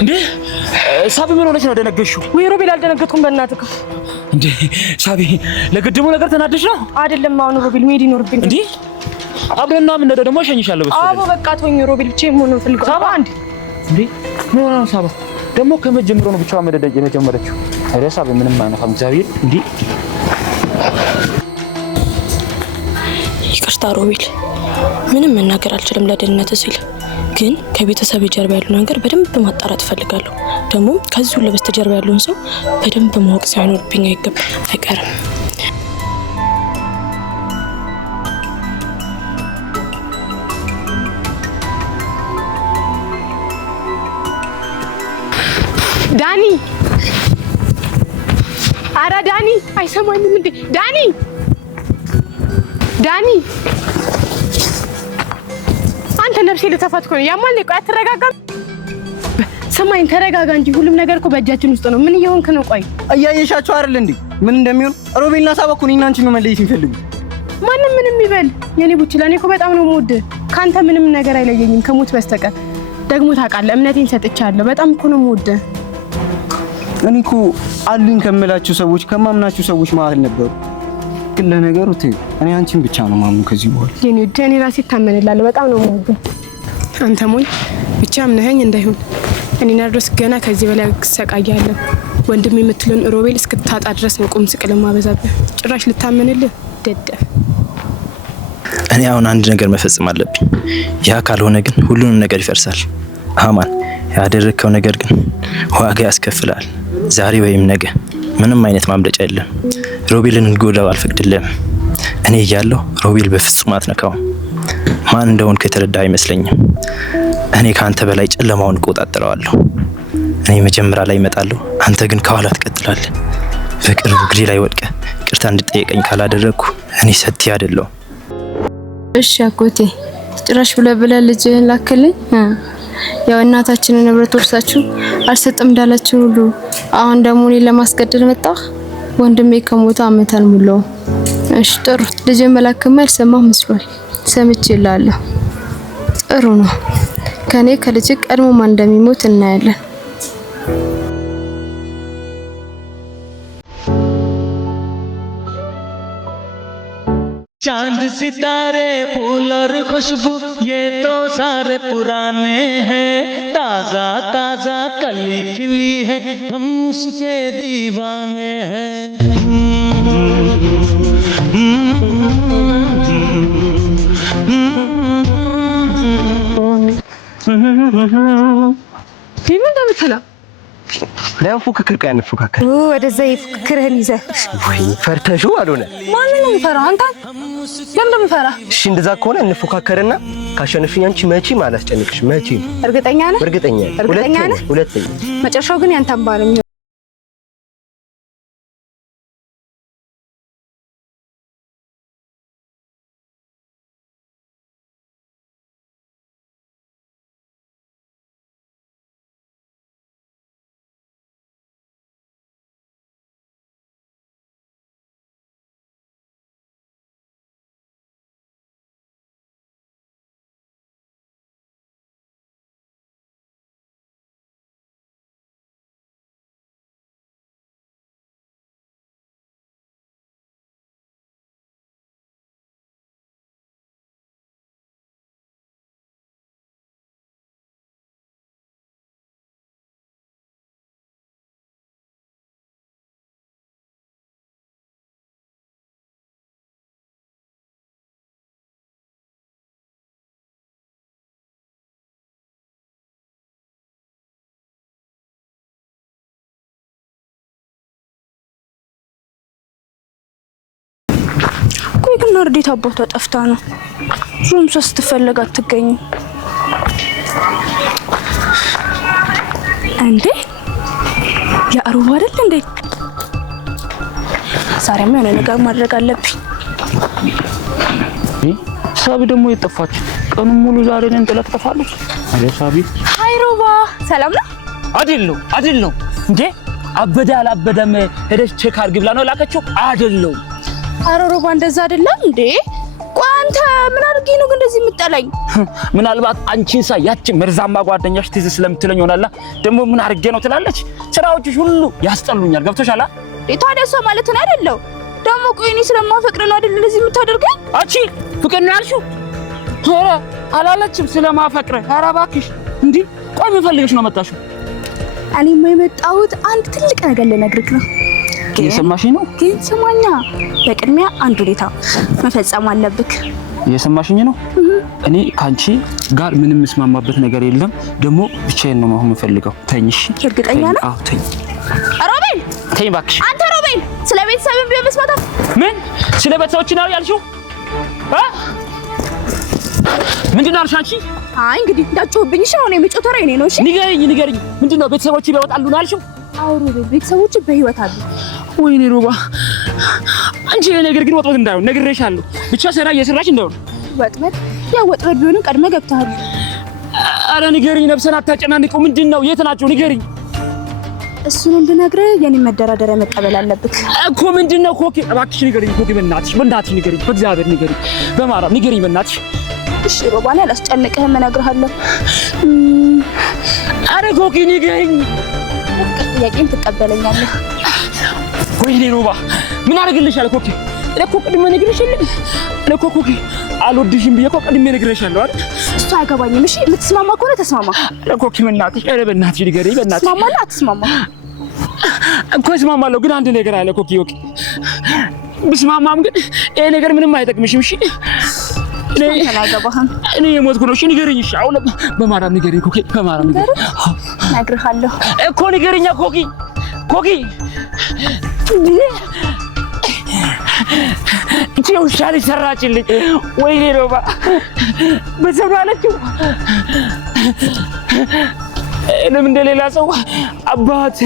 እንዴ ሳቢ ምን ሆነሽ ነው ደነገሽው? ወይ ሮቤል አልደነገጥኩም በእናትህ። እንዴ ሳቢ ለግድሙ ነገር ተናደሽ ነው? አይደለም አሁን ሮቤል መሄድ ይኖርብኝ። እንዴ አብረና ምን ደግሞ እሸኝሻለሁ በሱ። አቦ በቃ ተወኝ ሮቤል ብቻዬን መሆን ነው ፈልገው። ሳባ እንዴ ምን ሆነ ሳባ? ደግሞ ከመጀመሩ ነው ብቻዋ መደደጅ የጀመረችው። አረ ሳቢ ምንም አይነፋም እግዚአብሔር። እንዴ ይቅርታ ሮቤል፣ ምንም መናገር አልችልም ለደህንነት ሲል ግን ከቤተሰብ ጀርባ ያለው ነገር በደንብ ማጣራት ፈልጋለሁ። ደግሞ ከዚህ ሁሉ በስተጀርባ ያለውን ሰው በደንብ ማወቅ ሳይኖርብኝ አይቀርም። ዳኒ አራ ዳኒ አይሰማኝም እንዴ? ዳኒ አንተ ነፍሴ ልተፋትኩ ነው ያማል። ቆይ አትረጋጋም? ሰማኝ ተረጋጋ እንጂ ሁሉም ነገር እኮ በእጃችን ውስጥ ነው። ምን እየሆንክ ነው? ቆይ እያየሻቸው አይደል እንዴ ምን እንደሚሆን? ሮቤልና ሳባ እኮ እኔና አንቺን ነው መለየት የሚፈልጉት። ማንም ምንም ይበል የኔ ቡችላ፣ እኔ እኮ በጣም ነው የምወድህ። ካንተ ምንም ነገር አይለየኝም ከሞት በስተቀር። ደግሞ ታውቃለህ እምነቴን ሰጥቻለሁ። በጣም እኮ ነው የምወድህ። እኔ እኮ አሉኝ ከምላችሁ ሰዎች ከማምናችሁ ሰዎች መሀል ነበሩ። ግን ለነገሩ እኔ አንቺን ብቻ ነው ማምኑ ከዚህ በኋላ። የኔ ወድ እኔ ራሴ ታመንላለሁ። በጣም ነው የምወድህ። አንተ ሞኝ ብቻ አምነኸኝ እንዳይሆን እኔና ድረስ ገና ከዚህ በላይ ሰቃያለሁ። ወንድም የምትሉን ሮቤል እስክታጣ ድረስ ነው ቁም ስቅል ማበዛብህ። ጭራሽ ልታመንልህ ደደብ። እኔ አሁን አንድ ነገር መፈጸም አለብኝ። ያ ካልሆነ ግን ሁሉንም ነገር ይፈርሳል። አማን ያደረከው ነገር ግን ዋጋ ያስከፍላል። ዛሬ ወይም ነገ ምንም አይነት ማምለጫ የለም። ሮቤልን እንድጎዳው አልፈቅድልህም። እኔ እያለሁ ሮቤል በፍጹም አትነካውም። ማን እንደሆንክ የተረዳ አይመስለኝም። እኔ ካንተ በላይ ጨለማውን እቆጣጠረዋለሁ። እኔ መጀመሪያ ላይ እመጣለሁ፣ አንተ ግን ከኋላ ትቀጥላለህ። በቅርቡ እግሬ ላይ ወድቀ ይቅርታ እንድጠይቀኝ ካላደረግኩ እኔ ሰቲ አይደለሁ። እሺ አጎቴ ጭራሽ ብለህ ልጅህን ላክልኝ። ያው እናታችንን ንብረት ወርሳችሁ አልሰጥም እንዳላችሁ ሁሉ አሁን ደግሞ እኔን ለማስገደድ መጣ። ወንድሜ ከሞተ አመት አልሞላውም። እሺ ጥሩ ልጅህን መላክማ ያልሰማህ መስሏል። ሰምቼልሃለሁ። ጥሩ ነው። ከኔ ከልጅ ቀድሞ ማን እንደሚሞት እናያለን። चांद सितारे फूल और खुशबू ये तो सारे पुराने हैं। ताजा ताजा कली खिली है हम उसके दीवाने हैं। ፊልም እንደምትላ ለፉክክር ቀን ፉክክር ወደዛ ይፍክርህን ይዘህ ወይ ፈርተሽው አልሆነ ማን ነው የምፈራው? አንተ ለምን እንደምፈራ? እሺ እንደዛ ከሆነ እንፎካከርና ካሸነፍኝ አንቺ መቼም አላስጨንቅሽ። መቼም እርግጠኛ ነህ? እርግጠኛ ነህ? ሁለተኛ መጨረሻው ግን ያንተ አምባ ነው። ቆይ ግን አርዲት አባቷ ጠፍታ ነው። ሩም ሶስት ትፈልግ አትገኝም እንዴ? ያሩባ አይደል እንዴ? ዛሬማ የሆነ ነገር ማድረግ አለብኝ። ሳቢ ደግሞ የጠፋች ቀኑን ሙሉ ዛሬ ነን ተለጥፋለች። አለ ሳቢ ሃይ ሮባ ሰላም ነው? አይደለም እንዴ? አበደ አላበደም ሄደሽ ቼክ አድርጊ ብላ ነው ላከችው። አይደለም አረ ሮባ እንደዛ አይደለም እንዴ? ቆይ አንተ ምን አድርጊ ነው ግን እንደዚህ አቃጠለኝ። ምናልባት አንቺን ሳይ ያቺ መርዛማ ጓደኛሽ ትዝ ስለምትለኝ ይሆናል። ደግሞ ምን አድርጌ ነው ትላለች። ስራዎችሽ ሁሉ ያስጠሉኛል። ገብቶሻል? ታዲያ እሷ ማለት ነው አይደለው? ደግሞ ቆይ እኔ ስለማፈቅር ነው አይደል እንደዚህ የምታደርገኝ? አንቺ ፍቅር ነው ያልሽው? ኧረ አላለችም ስለማፈቅር። ኧረ እባክሽ እንዴ! ቆይ ምን ፈልገሽ ነው መጣሽው? እኔማ የመጣሁት አንድ ትልቅ ነገር ልነግርህ ነው። እየሰማሽኝ ነው? ግን ስማኛ፣ በቅድሚያ አንድ ሁኔታ መፈጸም አለብክ። እየሰማሽኝ ነው? እኔ ካንቺ ጋር ምንም መስማማበት ነገር የለም። ደግሞ ብቻዬን ነው መሆን የምፈልገው። ተኝሽ። እርግጠኛ ነህ? አዎ ተኝ። ሮቤል ተኝ እባክሽ። አንተ ሮቤል፣ ስለ ቤተሰብም ቢሆን መስማት ምን? ስለ ቤተሰቦች ነው ያልሽው? ምንድን ነው አንቺ? አይ እንግዲህ እንዳትጮህብኝ። እሺ አሁን የምጮህ ተራ እኔ ነው። እሺ ንገሪኝ። ምንድን ነው ቤተሰቦች ይወጣሉ ነው ያልሽው? አዎ ሮቤል፣ ቤተሰቦች በህይወት አሉ። ወይኔ ሮባ፣ አንቺ ነገር ግን ወጥወጥ እንዳይሆን ነግሬሻለሁ። ብቻ ስራ እየሰራሽ እንዳይሆን። ወጥመድ? ያው ወጥመድ ቢሆንም ቀድመህ ገብተሃል። አረ ንገሪኝ፣ ነፍሰን አታጨናንቁ። ምንድን ነው? የት ናቸው? ንገሪኝ። እሱን እንድነግርህ የኔን መደራደሪያ መቀበል አለብህ እኮ። ምንድን ነው? ኮኪ እባክሽ ንገሪኝ። ኮኪ በእናትሽ ንገሪኝ። በእግዚአብሔር ንገሪኝ። በማርያም ንገሪኝ በእናትሽ። እሺ ሮባ፣ እኔ አላስጨንቅህም፣ እነግርሃለሁ። አረ ኮኪ ንገሪኝ። ጥያቄን ትቀበለኛለህ? ወይኔ ሮባ፣ ምን አደርግልሻለሁ? ኮኪ እኔ እኮ ቀድሜ ነግሬሻለሁ። እኔ እኮ ኮኪ አልወድሽም ብዬ እኮ ቀድሜ ነግሬሻለሁ አይደል? እሱ አያገባኝም። እሺ የምትስማማ ከሆነ ተስማማ። ኮኪ በእናትሽ፣ ኧረ በእናትሽ ንገሪኝ። በእናትሽ ትስማማለህ አትስማማም? እኮ እስማማለሁ፣ ግን አንድ ነገር አለ ኮኪ። ብስማማም ግን ይሄ ነገር ምንም አይጠቅምሽም። እሺ እኔ የሞትኩ ነው። እሺ ንገሪኝ። እሺ አሁን በማርያም ንገሪኝ ኮኪ፣ በማርያም ንገሪኝ። እነግርሃለሁ እኮ ንገሪኛ ኮኪ። እቺ ውሻ ልጅ ሰራችልኝ። ወይኔ ሮባ፣ በሰው ነው አለችው። እኔም እንደሌላ ሰው አባት፣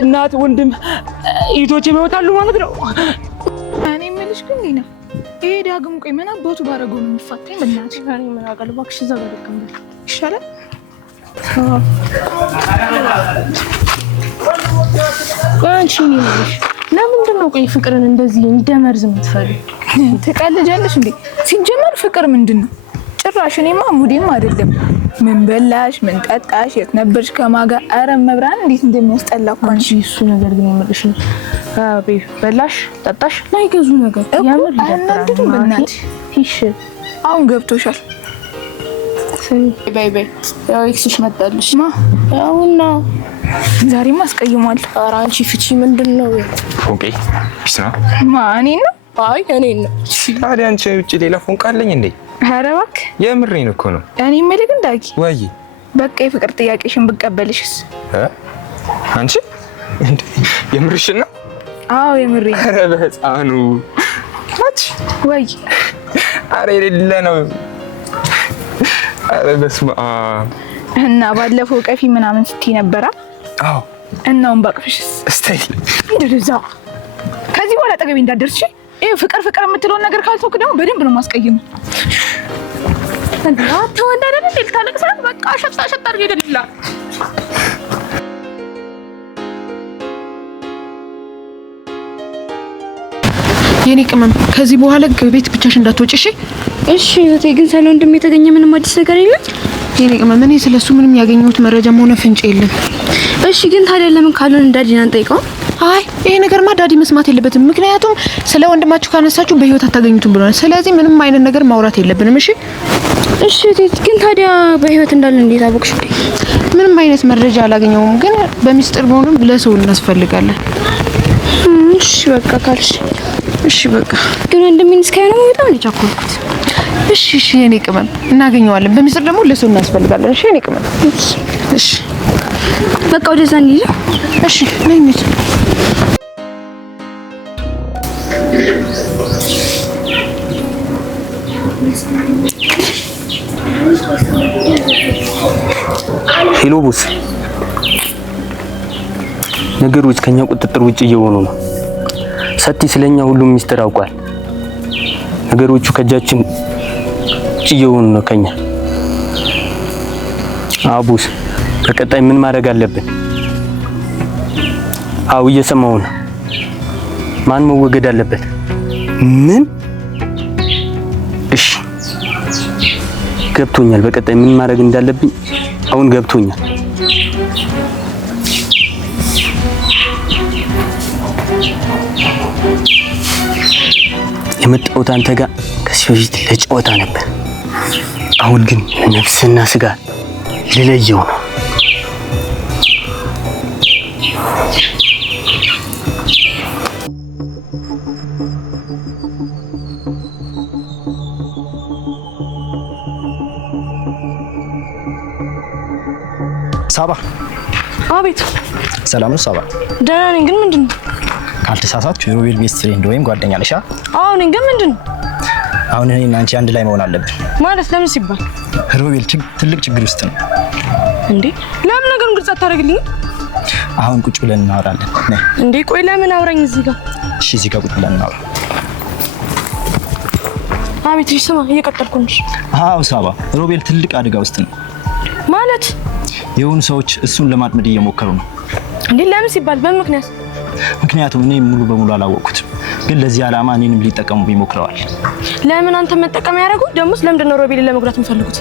እናት፣ ወንድም እህቶቼ ይወጣሉ ማለት ነው። እኔ የምልሽ ግን ነው ይሄ ዳግም ቆይ ምን አባቱ ባረገው ነው የሚፋታኝ? በእናትሽ እኔ ምን አውቃለሁ እባክሽ፣ እዛ ጋር ልቀመጥ ይሻላል። አንቺ ነሽ ለምንድን ነው ቆይ ፍቅርን እንደዚህ እንደመርዝ የምትፈሪ? ትቀልጃለሽ እንዴ? ሲጀመር ፍቅር ምንድን ነው? ጭራሽ እኔማ ሙዴም አይደለም። ምን በላሽ፣ ምን ጠጣሽ፣ የት ነበርሽ፣ ከማጋ? አረ መብራን እንዴት እንደሚያስጠላ እኮ አንቺ። እሱ ነገር ግን የምልሽ ነው። በላሽ ጠጣሽ ላይገዙ ነገር ያምር ይደብራል። በእናትሽ እሺ አሁን ገብቶሻል። በይ ያው ኤክስሽ መጣልሽ ማ ያውና ዛሬማ አስቀይሟል። ኧረ አንቺ ፍቺ ምንድን ነው? ኦኬ ቢስና ማ እኔ ነው? አይ እኔ ነው። ታዲያ አንቺ ውጪ ሌላ ፎንቃ አለኝ እንዴ? ኧረ እባክህ የምሬን እኮ ነው። እኔ የምልህ ግን ዳጊ ወይ በቃ የፍቅር ጥያቄሽን ብቀበልሽስ? አንቺ እንዴ የምርሽን ነው? አዎ የምሬን። ኧረ በህፃኑ አንቺ ወይ ኧረ የሌለ ነው። ኧረ በስመ አብ። እና ባለፈው ቀፊ ምናምን ስትይ ነበራ? አዎ እናውን ባቅፍሽስ? እስታይ እንደዛ ከዚህ በኋላ አጠገቤ እንዳትደርሺ። ይሄ ፍቅር የምትለውን ነገር ካልተውክ ደግሞ በደንብ ነው ማስቀየም። እንዴ አትወንድ አይደል እንዴ? ልታለቅሳት በቃ ሸጣ አድርገህ ይደልላ። የኔ ቅመም ከዚህ በኋላ ከቤት ብቻሽ እንዳትወጪ እሺ? እሺ እህቴ፣ ግን ስለ ወንድም የተገኘ ምንም አዲስ ነገር የለም? የኔ ቅመም እኔ ስለሱ ምንም ያገኘሁት መረጃም ሆነ ፍንጭ የለም። እሺ ግን ታዲያ ለምን ካልሆነ ዳዲን አንጠይቀው? አይ ይሄ ነገርማ ዳዲ መስማት የለበትም። ምክንያቱም ስለ ወንድማችሁ ካነሳችሁ በህይወት አታገኙትም ብሏል። ስለዚህ ምንም አይነት ነገር ማውራት የለብንም። እሺ እሺ እህቴ፣ ግን ታዲያ በህይወት እንዳለ እንዴት አወቅሽ? ምንም አይነት መረጃ አላገኘውም፣ ግን በሚስጥር ቢሆንም ለሰው እናስፈልጋለን። እሺ በቃ ካልሽ እሺ በቃ ግን ወንድሜን እስካሁን ነው በጣም ልቻኮልኩት። እሺ የኔ ቅመም እናገኘዋለን። በሚስጥር ደግሞ ለሰው እናስፈልጋለን። እሺ የኔ ቅመም እሺ በቃ ወደዛ እንሂድ። እሺ ነኝ ነኝ። ሄሎ ቦስ፣ ነገሮች ከኛ ቁጥጥር ውጭ እየሆኑ ነው። ሰቲ ስለኛ ሁሉም ሚስጥር አውቋል። ነገሮቹ ከእጃችን ውጭ እየሆኑ ነው ከኛ። አዎ ቦስ፣ በቀጣይ ምን ማድረግ አለብን? አዎ እየሰማሁ ነው። ማን መወገድ አለበት? ምን? እሺ ገብቶኛል። በቀጣይ ምን ማድረግ እንዳለብኝ አሁን ገብቶኛል። የመጣሁት አንተ ጋር ከዚህ በፊት ለጨዋታ ነበር። አሁን ግን ነፍስና ስጋ ልለየው ነው። ሳባ። አቤት። ሰላም ነው ሳባ? ደህና ነኝ፣ ግን ምንድነው? ካልተሳሳትኩ የሮቤል ቤስት ፍሬንድ ወይም ጓደኛ ነሽ? አዎ ነኝ፣ ግን ምንድነው? አሁን እኔና አንቺ አንድ ላይ መሆን አለብን። ማለት ለምን ሲባል? ሮቤል ትልቅ ችግር ውስጥ ነው። እንዴ ለምን ነገሩን ግልጽ አታደርግልኝ? አሁን ቁጭ ብለን እናወራለን። ነይ። እንዴ ቆይ ለምን አውራኝ እዚህ ጋር? እሺ እዚህ ጋር ቁጭ ብለን እናወራ። አቤት። ስማ እየቀጠልኩ ነው። አዎ ሳባ፣ ሮቤል ትልቅ አደጋ ውስጥ ነው። ማለት የሆኑ ሰዎች እሱን ለማጥመድ እየሞከሩ ነው። እንዴ ለምን ሲባል? በምን ምክንያት? ምክንያቱም እኔ ሙሉ በሙሉ አላወቅኩትም፣ ግን ለዚህ ዓላማ እኔንም ሊጠቀሙ ይሞክረዋል። ለምን አንተ መጠቀም ያደረጉ? ደሞስ ለምንድን ነው ሮቤልን ለመጉዳት የሚፈልጉት?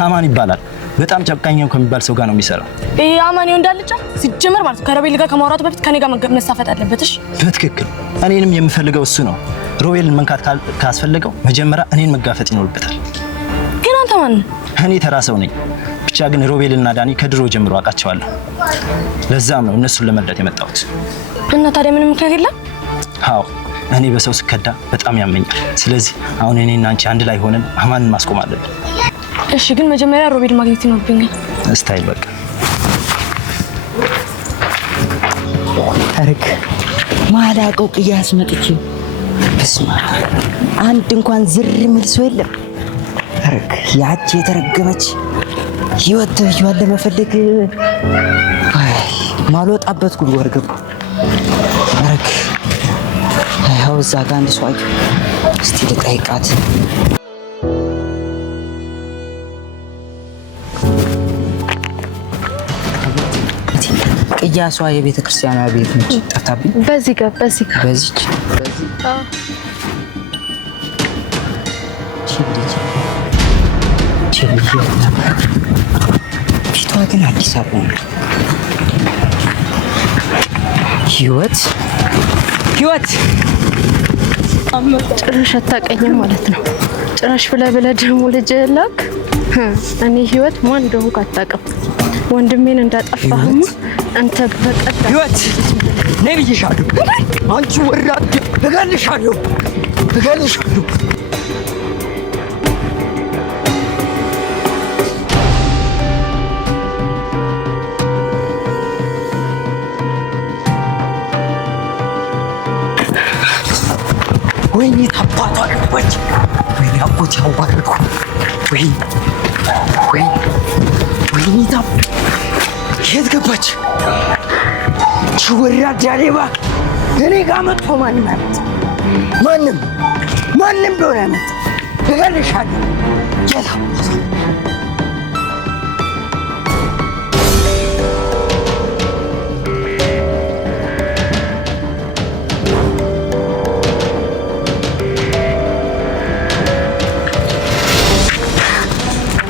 አማን ይባላል። በጣም ጨካኛው ከሚባል ሰው ጋር ነው የሚሰራው። ይሄ አማን ነው እንዳልጫ ሲጀመር ማለት ከሮቤል ጋር ከማውራቱ በፊት ከኔ ጋር መሳፈጥ አለበት። እሺ በትክክል። እኔንም የምፈልገው እሱ ነው። ሮቤልን መንካት ካስፈለገው መጀመሪያ እኔን መጋፈጥ ይኖርበታል። ግን አንተ ማን? እኔ ተራ ሰው ነኝ። ብቻ ግን ሮቤልና ዳኒ ከድሮ ጀምሮ አውቃቸዋለሁ። ለዛም ነው እነሱን ለመርዳት የመጣሁት። እና ታዲያ ምንም ምክንያት የለም? አዎ እኔ በሰው ስከዳ በጣም ያመኛል። ስለዚህ አሁን እኔና አንቺ አንድ ላይ ሆነን አማንን ማስቆም አለብን። እሺ ግን መጀመሪያ ሮቤል ማግኘት ይኖርብኛል። ስታይል በቃ አረክ ማላቀው ቅያስ መጥቼ በስማ አንድ እንኳን ዝር የሚል ሰው የለም። አረክ ያቺ የተረገመች ህይወት ተይዋለ መፈለግ ማልወጣበት ጉድጓድ ገባሁ። አረክ ያው እዛ ጋር አንድ ሰው አየሁ። እስቲ ልጠይቃት። ቅያሷ የቤተ ክርስቲያኗ ቤት ነች። ጠፍታብኝ። በዚህ ጋር በዚች ፊቷ ግን አዲስ አበባ ነው። ህይወት ጭራሽ አታውቀኝም ማለት ነው። ጭራሽ ብለህ ደግሞ ልጅ ላክ። እኔ ህይወት ማን እንደሆንኩ አታውቅም። ወንድሜን እንዳጠፋህማ አንተ በቀጣ ህይወት ነይ ብዬሻለሁ። አንቺ ወራድ እገልሻለሁ። ወይኔ ታባቷ ልጅ ወይኔ አጎቴ አዋረድኩ። ወይኔ ታባ የት ገባች? ወራዳ ሌባ! እኔ ጋር መጥቶ ማንም ያመጣ ማንም ቢሆን ያመጣ እገልሻለሁ። የት አባቷ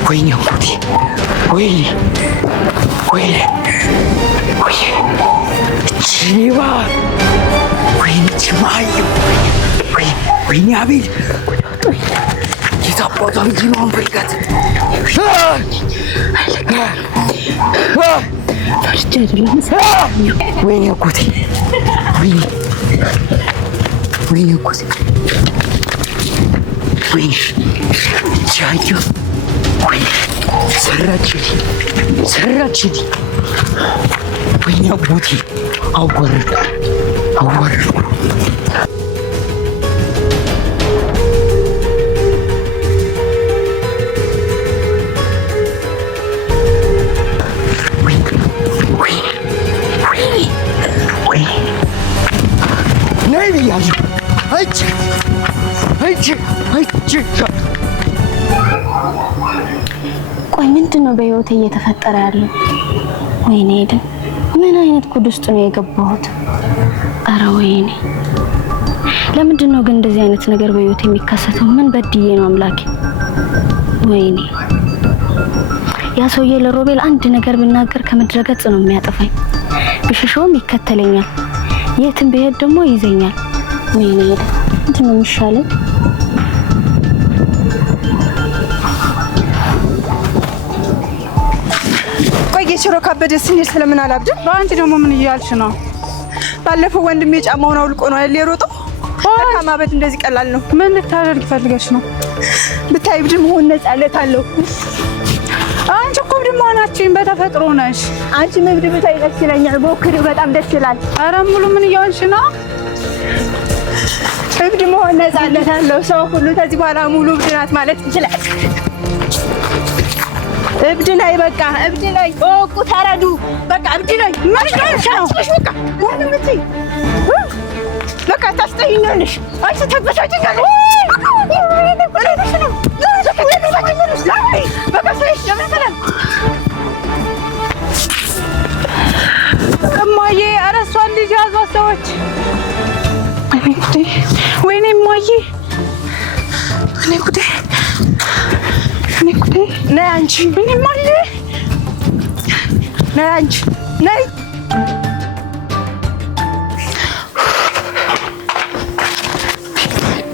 ወይኔ አጎቴ ወይኔ ቺባ ወይኔ ቺማይ ወይኔ አቤል የታባቷ ልጅ ነው አንፈልጋት። ወይኔ አጎቴ ወይኔ አጎቴ ወይኔ ቻዩ ወይኔ ሰራችልኝ ወይኔ አጎቴ አዋረድኩ። ነይ ብያለሁ። ቆይ ምንድን ነው በህይወቴ እየተፈጠረ ያለው? ወይኔ ሄደን ምን አይነት ጉድ ውስጥ ነው የገባሁት? አረ ወይኔ ለምንድን ነው ግን እንደዚህ አይነት ነገር በህይወቴ የሚከሰተው? ምን በድዬ ነው አምላኬ? ወይኔ ያ ሰውዬ ለሮቤል አንድ ነገር ብናገር ከምድረገጽ ነው የሚያጠፋኝ። ብሽሾም ይከተለኛል፣ የትም ብሄድ ደግሞ ይዘኛል። ወይኔ እንትን ነው የሚሻለው። ቆይ ሽሮ ካበደ ስንል ስለምን አላብድም? በአንቺ ደግሞ ምን እያልሽ ነው? ባለፈው ወንድሜ ጫማውን አውልቆ ነው አይደል የሮጠው? ከማበድ እንደዚህ ቀላል ነው? ምን ልታደርግ ፈልገሽ ነው? ብታይ እብድ መሆን ነፃነት አለው። አንቺ እኮ እብድ መሆናችን በተፈጥሮ ነሽ። አንቺ እብድ ብታይ ደስ ይለኛል። ሞክሪው፣ በጣም ደስ ይላል። ኧረ ሙሉ ምን እያልሽ ነው? እብድ መሆን ነፃነት አለው። ሰው ሁሉ ከዚህ በኋላ ሙሉ እብድ ናት ማለት ይችላል። እብድ ነኝ፣ በቃ እብድ ነኝ። እወቁ፣ ተረዱ። በቃ እብድ ነኝ። ምን ነው? በቃ ምንም እትይ በቃ ታስጠይኛለሽ። አንቺ ተበሳጭኛለሽ። እማዬ፣ ኧረ እሷን ልጅ ያዟት ሰዎች። ወይኔ እማዬ፣ እኔ ጉዴ፣ እኔ ጉዴ። ነይ አንቺ፣ እኔ እማዬ፣ ነይ አንቺ፣ ነይ።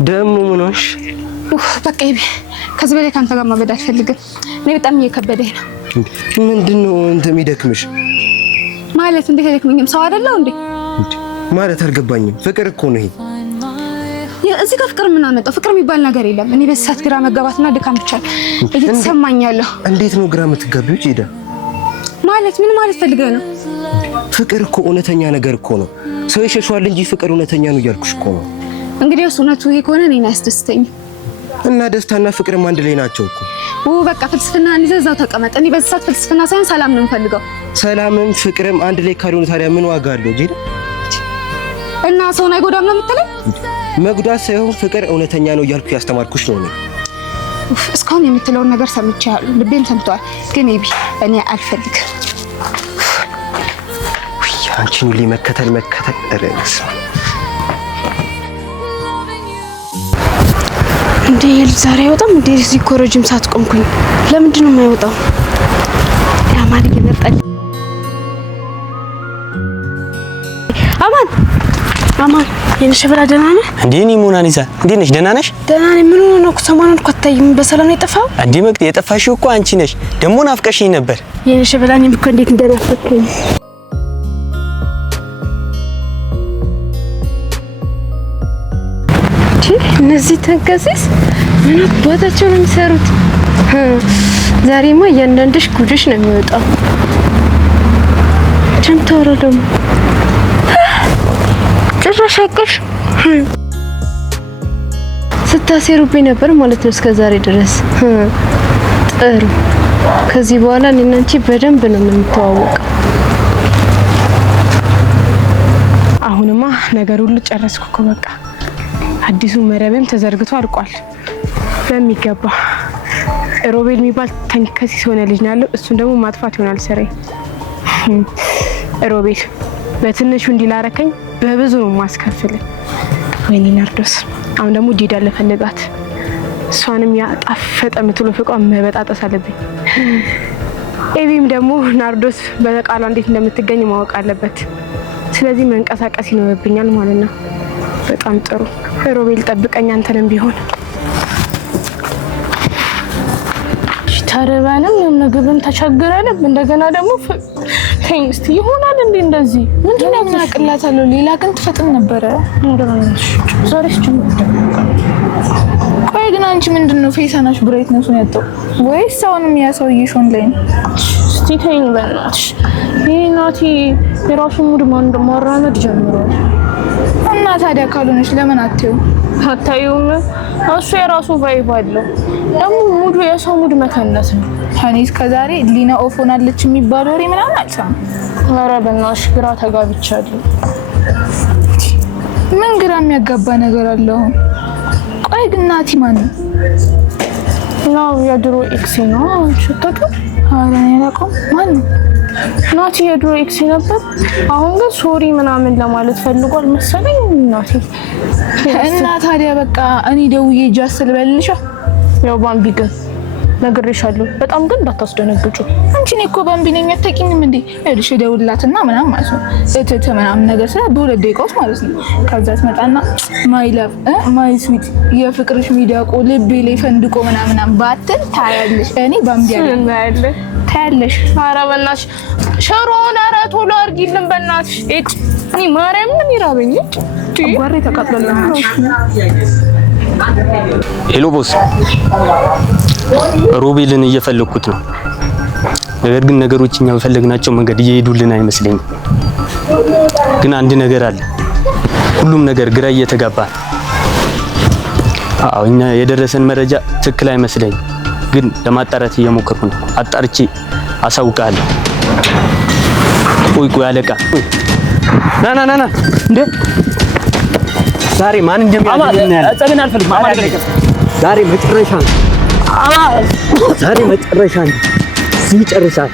ደሞ ምን ሆንሽ? በቃ ይቤ፣ ከዚህ በላይ ካንተ ጋር ማበድ አልፈልግም። እኔ በጣም እየከበደኝ ነው። ምንድነው እንት የሚደክምሽ? ማለት እንዴት አይደክመኝም? ሰው አይደለው እንዴ? ማለት አልገባኝም። ፍቅር እኮ ነው ይሄ። እዚህ ጋር ፍቅር ምን አመጣው? ፍቅር የሚባል ነገር የለም። እኔ በሳት ግራ መጋባትና ድካም ብቻ እየተሰማኝ ያለው። እንዴት ነው ግራ የምትጋቢው? ሄዳ ማለት ምን ማለት ፈልገህ ነው? ፍቅር እኮ እውነተኛ ነገር እኮ ነው። ሰው ይሸሸዋል እንጂ ፍቅር እውነተኛ ነው እያልኩሽ እኮ ነው። እንግዲህ እውነቱ ይሄ ከሆነ እኔን አያስደስተኝም። እና ደስታና ፍቅርም አንድ ላይ ናቸው እኮ። በቃ ፍልስፍና እንይዘህ እዛው ተቀመጥ። እኔ በዚህ ሰዓት ፍልስፍና ሳይሆን ሰላም ነው የምፈልገው። ሰላምም ፍቅርም አንድ ላይ ካልሆነ ታዲያ ምን ዋጋ አለው? ጄዳ እና ሰውን አይጎዳም ነው የምትለኝ? መጉዳት ሳይሆን ፍቅር እውነተኛ ነው እያልኩ ያስተማርኩሽ ነው። እስካሁን የምትለውን ነገር ሰምቻለሁ፣ ልቤም ሰምቷል። ግን እኔ አልፈልግም። አንቺን ሁሌ መከተል ረስ እንዴ ልጅ ዛሬ አይወጣም እንዴ? እዚህ እኮ ረጅም ሰዓት ቆምኩኝ። ለምንድን ነው የማይወጣው? ያማን ይመጣል። አማን የነሽብራ ደህና ነህ እንዴ? እኔ ሞናሊዛ እንዴት ነሽ? ደህና ነሽ? ደህና ነኝ። ምን ሆነ ነው? ሰሞኑን እኮ አታይም። በሰላም ነው የጠፋው? እንዴ መቅዲ፣ የጠፋሽው እኮ አንቺ ነሽ። ደግሞ ናፍቀሽኝ ነበር። የነሽብራ እኔም እኮ እንዴት እንደናፈቀኝ። እነዚህ ተንከሲስ ምን አባታቸው ነው የሚሰሩት? ዛሬማ እያንዳንድሽ ጉድሽ ነው የሚወጣው። ጀምታውራ ደግሞ ጭራሽ አቀሽ ስታሴሩብኝ ነበር ማለት ነው እስከ ዛሬ ድረስ። ጥሩ፣ ከዚህ በኋላ እኔና አንቺ በደንብ ነው የምንተዋወቀው። አሁንማ ነገር ሁሉ ጨረስኩ እኮ በቃ። አዲሱ መረብም ተዘርግቶ አልቋል በሚገባ። ሮቤል የሚባል ተንከሲስ ሆነ ልጅ ነው ያለው። እሱን ደግሞ ማጥፋት ይሆናል ስራዬ። ሮቤል በትንሹ እንዲላረከኝ በብዙ ነው ማስከፍል። ወይኔ ናርዶስ፣ አሁን ደግሞ ዲዳ ለፈልጋት። እሷንም ያጣፈጠ ምትሉ ፍቋን መበጣጠስ አለብኝ። ኤቢም ደግሞ ናርዶስ በቃሏ እንዴት እንደምትገኝ ማወቅ አለበት። ስለዚህ መንቀሳቀስ ይኖርብኛል ማለት ነው። በጣም ጥሩ ሮቤል፣ ጠብቀኝ አንተንም ቢሆን። ተርበንም ምግብም ተቸግረንም እንደገና ደግሞ ቴንግስት ይሆናል እንዴ እንደዚህ? ምንድን ነው ያቅላታለሁ? ሌላ ግን ትፈጥም ነበረ እንደማንሽ ዛሬስ ጀምሮ። ቆይ ግን አንቺ ምንድነው ፌሳናሽ ብራይትነሱን ያጣው ወይስ አሁንም ያ ሰውዬ ሾን ላይ ነው? እስቲ ተይኝ በእናትሽ። ይሄ ናቲ የራሱ ሙድ ማራመድ ጀምሯል። እና ታዲያ ካልሆነሽ ለምን አታዩም? እሱ የራሱ ቫይብ አለው። ደግሞ ሙዱ የሰው ሙድ መከነስ ነው። እኔ እስከዛሬ ሊና ኦፍ ሆናለች የሚባል ወሬ ምናምን አልሰማም። ኧረ በእናትሽ ግራ ተጋብቻለሁ። ምን ግራ የሚያጋባ ነገር አለው? ቆይ ግን ናቲ ማን ነው? ያው የድሮ ኤክሴ ነው። አንቺ ታውቂው? ኧረ እኔ አላውቀውም። ማን ነው? ናቲ የድሮ ኤክሴ ነበር። አሁን ግን ሶሪ ምናምን ለማለት ፈልጓል መሰለኝ ናቲ። እና ታዲያ በቃ እኔ ደውዬ ጃስ ልበልልሻ? ያው ባምቢ ግን ነግሬሻለሁ። በጣም ግን እንዳታስደነግጩ። አንቺ እኔ እኮ ባምቢ ነኝ አታውቂኝም እንዴ? እልሽ ደውላትና ምናምን ማለት ነው እትት ምናምን ነገር ስለ በሁለት ደቂቃ ውስጥ ማለት ነው። ከዛ ትመጣና ማይ ላቭ ማይ ስዊት የፍቅርሽ ሚዳቆ ልቤ ላይ ፈንድቆ ምናምን ባትል ታያለሽ። እኔ ባምቢ ያለ ታያለሽ። ኧረ በእናትሽ ሸሮን ኧረ ቶሎ አድርጊልን በእናትሽ። እኔ ማርያም ምን ይራበኝ ጓሬ ተቃጥሎልናል። ሄሎ ቦስ፣ ሮቤልን እየፈለኩት ነው። ነገር ግን ነገሮች እኛ በፈለግናቸው መንገድ እየሄዱልን አይመስለኝም። ግን አንድ ነገር አለ። ሁሉም ነገር ግራ እየተጋባ ነው። አዎ እኛ የደረሰን መረጃ ትክክል አይመስለኝም። ግን ለማጣራት እየሞከርኩ ነው። አጣርቼ አሳውቃለሁ። ቆይ አለቃ፣ ና እንዴ ዛሬ ማን እንደሚያደርግልን ያለ ጸብን አልፈልግም። ዛሬ መጨረሻ ነው። ዛሬ መጨረሻ ነው። ይጨርሳል።